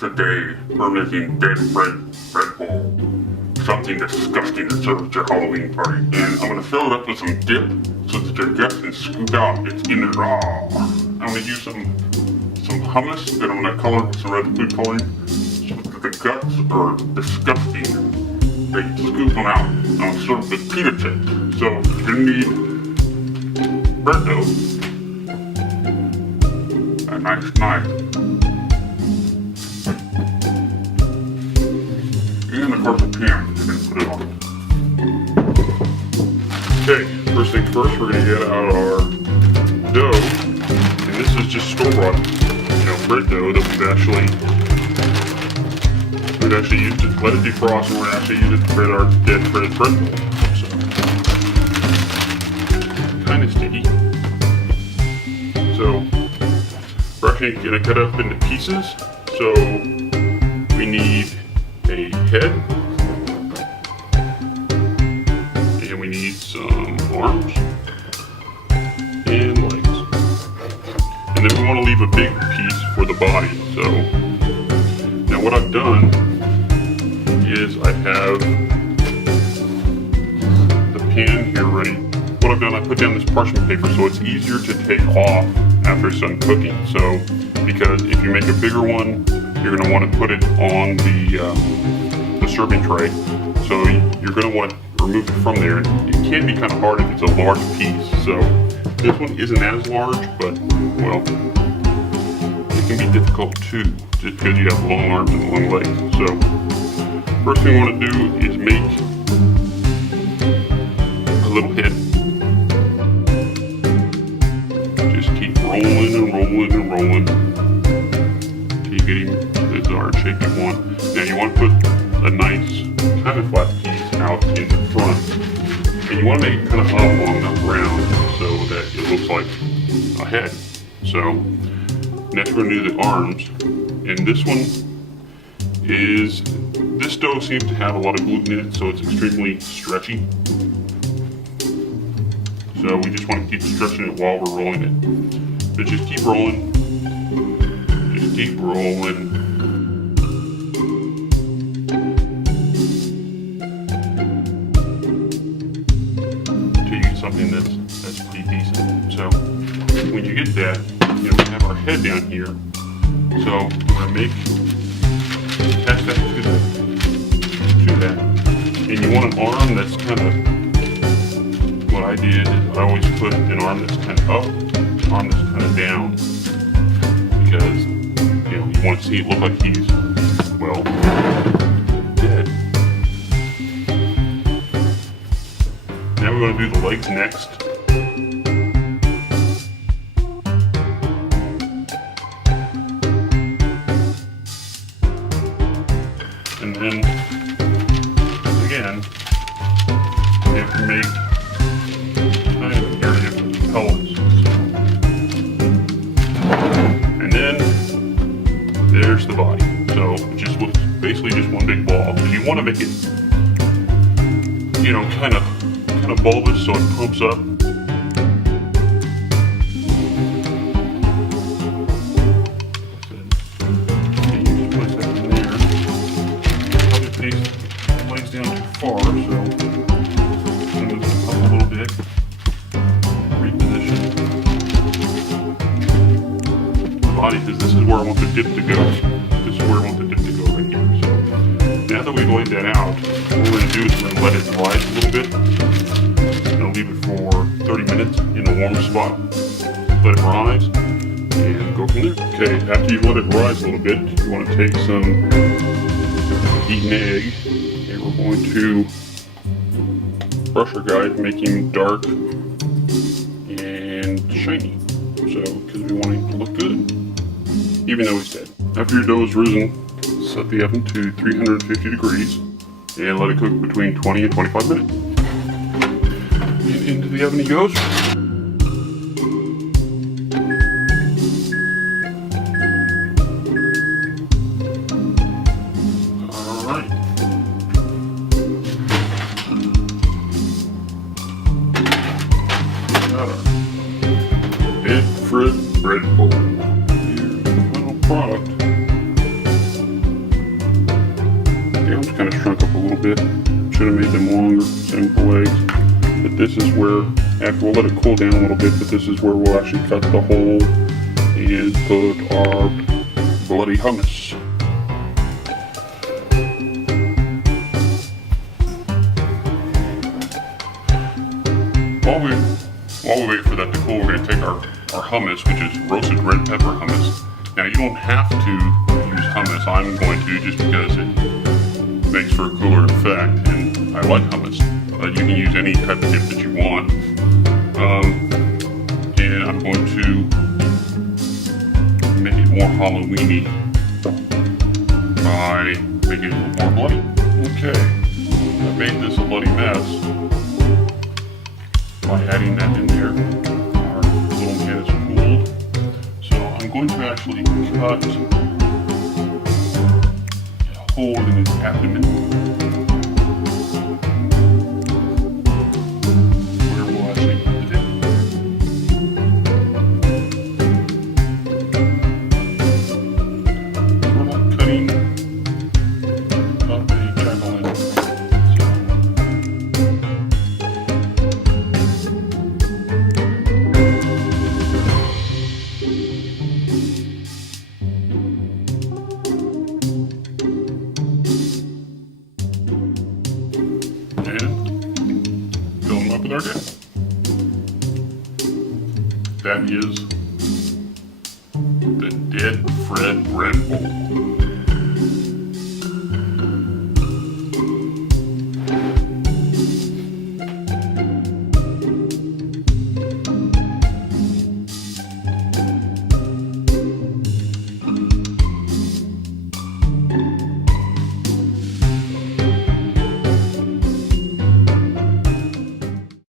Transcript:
Today, we're making dead bread bowl. Something disgusting to serve at your Halloween party. And I'm gonna fill it up with some dip so that your guests can scoop out its inner raw. I'm gonna use some hummus that I'm gonna color with some red food coloring. So that the guts are disgusting. They scoop them out. I'm gonna serve with pita chips. So you're gonna need bread dough, a nice knife, and a carpet pan you can put it on. Okay, first things first, we're gonna get out our dough, and this is just store-bought, bread dough that we'd actually use to let it defrost, and we're gonna actually use it to bread our dead bread bowl. So, kind of sticky. So, we're actually gonna cut it up into pieces. So, we need a head, and we need some arms and legs, and then we want to leave a big piece for the body. So now what I've done is I have the pan here ready. What I've done, I put down this parchment paper so it's easier to take off after it's done cooking. So because if you make a bigger one, you're going to want to put it on the serving tray. So you're going to want to remove it from there. It can be kind of hard if it's a large piece. So this one isn't as large, but well, it can be difficult too, just because you have long arms and long legs. So first thing we want to do is make a little head. Just keep rolling and rolling and rolling until you get him to the desired shape you want. Now you want to put a nice kind of flat piece out in the front, and you want to make it kind of oblong, not round, so that it looks like a head. So next we're going to do the arms, and this one is, this dough seems to have a lot of gluten in it, so it's extremely stretchy. So we just want to keep stretching it while we're rolling it. But just keep rolling, just keep rolling. Until you get something that's pretty decent. So when you get that, we have our head down here. So we're going to attach that to that. And you want an arm that's kind of, what I did is I always put an arm that's kind of up, an arm that's kind of down. Because, you want to see it look like he's, well, dead. Now we're going to do the legs next. And then, again, you have to make kind of an area for the pelvis. And then, there's the body. So, it just looks basically just one big ball. Because you want to make it, kind of bulbous so it pumps up. Lays down too far, so I'm going to move it up a little bit, reposition the body, because this is where I want the dip to go. This is where I want the dip to go right here. So now that we've laid that out, what we're going to do is we're going to let it rise a little bit. I'll leave it for 30 minutes in a warm spot. Let it rise and go from there. Okay, after you've let it rise a little bit, you want to take some beaten egg, and we're going to brush our guy to make him dark and shiny. So, because we want him to look good, even though he's dead. After your dough is risen, set the oven to 350 degrees and let it cook between 20 and 25 minutes. And into the oven he goes. Dead bread bowl. Here's the final product. bit. Should have made them longer, same with the legs. But this is where, after we'll let it cool down a little bit, but this is where we'll actually cut the hole and put our bloody hummus. While we wait for that to cool, we're going to take our hummus, which is roasted red pepper hummus. Now you don't have to use hummus. I'm going to just because it makes for a cooler effect, and I like hummus. You can use any type of dip that you want. And I'm going to make it more Halloween-y by making it a little more bloody. Okay, I made this a bloody mess by adding that in there. Our little head is cooled. So I'm going to actually cut a hole in its abdomen where we'll actually put it in. We're like cutting up a jack-o'-lantern. Filling up with our dip. That is the Dead Fred Bread Bowl.